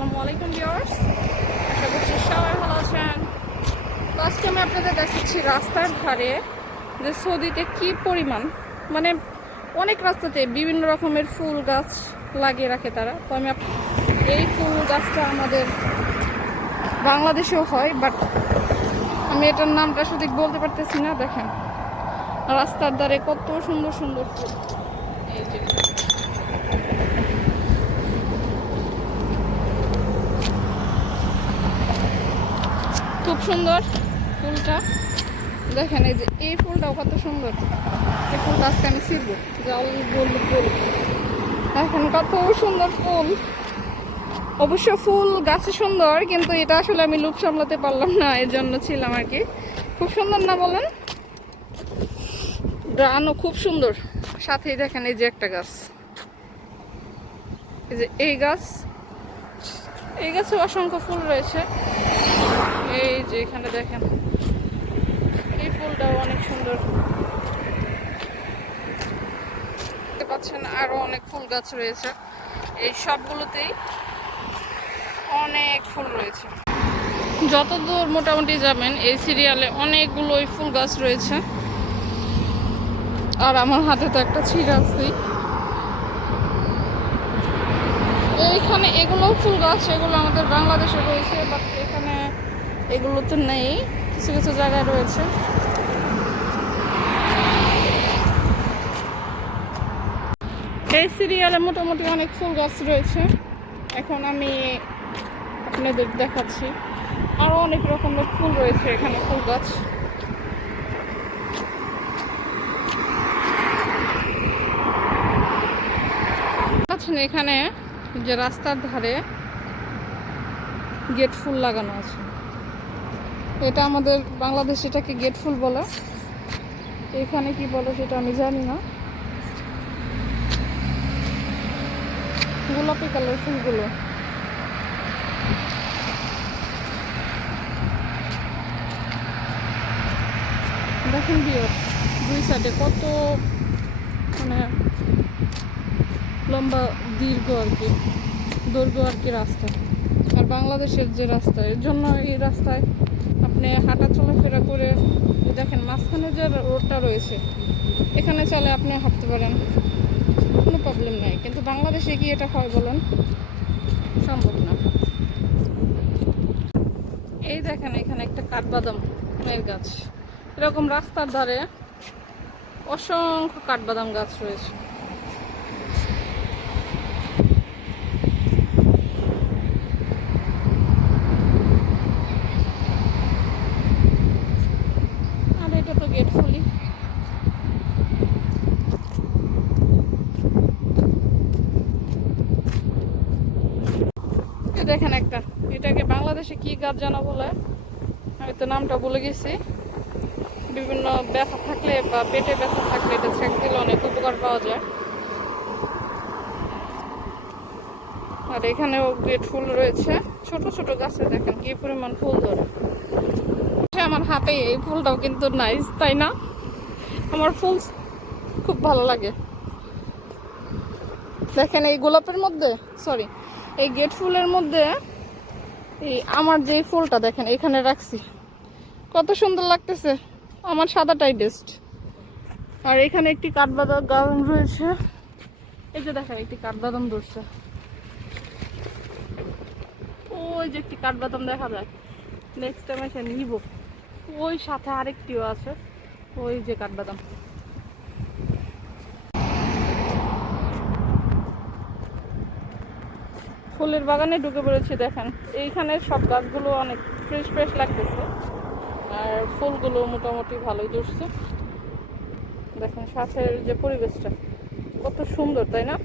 আসসালামু আলাইকুম ভিউয়ার্স। আশা করছি সবাই ভালো আছেন। আজকে আমি আপনাদের দেখাচ্ছি রাস্তার ধারে যে সৌদিতে কি পরিমাণ মানে অনেক রাস্তাতে বিভিন্ন রকমের ফুল গাছ লাগিয়ে রাখে তারা। তো আমি এই ফুল গাছটা আমাদের বাংলাদেশেও হয় বাট আমি এটার নামটা সঠিক বলতে পারতেছি না, দেখেন। রাস্তার ধারে কত সুন্দর সুন্দর ফুল এই যে খুব সুন্দর ফুলটা। দেখেন এই যে, এই ফুলটাও কত সুন্দর। এই ফুলটা আজকে আমি ছিড়বো। জল গোল দেখেন কত সুন্দর ফুল। অবশ্য ফুল গাছে সুন্দর, কিন্তু এটা আসলে আমি লুপ সামলাতে পারলাম না এর জন্য ছিলাম আর কি। খুব সুন্দর না বলেন? গ্রানও খুব সুন্দর। সাথেই দেখেন এই যে একটা গাছ। এই যে এই গাছ, এই গাছে অসংখ্য ফুল রয়েছে। এই যে এখানে দেখেন, এই ফুলটাও অনেক সুন্দর। দেখতে পাচ্ছেন আরও অনেক ফুল গাছ রয়েছে। এই সবগুলোতেই অনেক ফুল রয়েছে। যত দূর মোটামুটি যাবেন এই সিরিয়ালে অনেকগুলো ওই ফুল গাছ রয়েছে। আর আমার হাতে তো একটা ছিঁড়া আছেই এইখানে এগুলো ফুল গাছ, এগুলো আমাদের বাংলাদেশে রয়েছে বাট এখানে এগুলো তো নেই, কিছু কিছু জায়গায় রয়েছে। এই সিরিয়ালে মোটামুটি অনেক ফুল গাছ রয়েছে। এখন আমি আপনাদের দেখাচ্ছি। আরও অনেক রকমের ফুল রয়েছে এখানে, ফুল গাছ। আছেন এখানে, যে রাস্তার ধারে গেট ফুল লাগানো আছে। এটা আমাদের বাংলাদেশ এটাকে গেট ফুল বলে। এখানে কি বলে সেটা আমি জানি না। গোলাপি কালার ফুলগুলো। দেখেন বিয়র দুই সাইডে কত মানে লম্বা, দীর্ঘ আর কি, দৈর্ঘ্য আর কি রাস্তা। আর বাংলাদেশের যে রাস্তা, এর জন্য এই রাস্তায় আপনি হাঁটা চলাফেরা করে দেখেন মাঝখানে যে রোডটা রয়েছে, এখানে চলে আপনি হাঁটতে পারেন, কোনো প্রবলেম নেই। কিন্তু বাংলাদেশে কি এটা হয় বলেন? সম্ভব না। এই দেখেন এখানে একটা কাঠবাদাম এর গাছ। এরকম রাস্তার ধারে অসংখ্য কাঠবাদাম গাছ রয়েছে আর এটা তো গেট ফুলি এই দেখেন একটা। এটাকে বাংলাদেশে কি গাছ জানা বলে? আমি তো নামটা বলে গেছি। বিভিন্ন ব্যথা থাকলে বা পেটে ব্যথা থাকলে এটা ছেঁক দিলে অনেক উপকার পাওয়া যায়। আর এখানেও গেট ফুল রয়েছে, ছোট ছোট গাছে দেখেন কি পরিমাণ ফুল ধরে। আমার হাতে এই ফুলটাও কিন্তু নাইস তাই না? আমার ফুল খুব ভালো লাগে। দেখেন এই গোলাপের মধ্যে সরি এই গেট ফুলের মধ্যে এই আমার যে ফুলটা দেখেন, এখানে রাখছি। কত সুন্দর লাগতেছে। আমার সাদাটাই বেস্ট আর এখানে একটি কাঠবাদাম গান রয়েছে। এই যে দেখেন, একটি কাঠবাদাম ধরছে। ওই যে একটি কাঠবাদাম দেখা যায়। নেক্সট টাইম এসে নিব। ওই সাথে আরেকটিও আছে। ওই যে কাঠবাদাম। ফুলের বাগানে ঢুকে পড়েছি, দেখেন। এইখানে সব গাছগুলো অনেক ফ্রেশ ফ্রেশ লাগতেছে। আর ফুলগুলো মোটামুটি ভালোই ধরছে। দেখেন সাথের যে পরিবেশটা, কত সুন্দর, তাই না?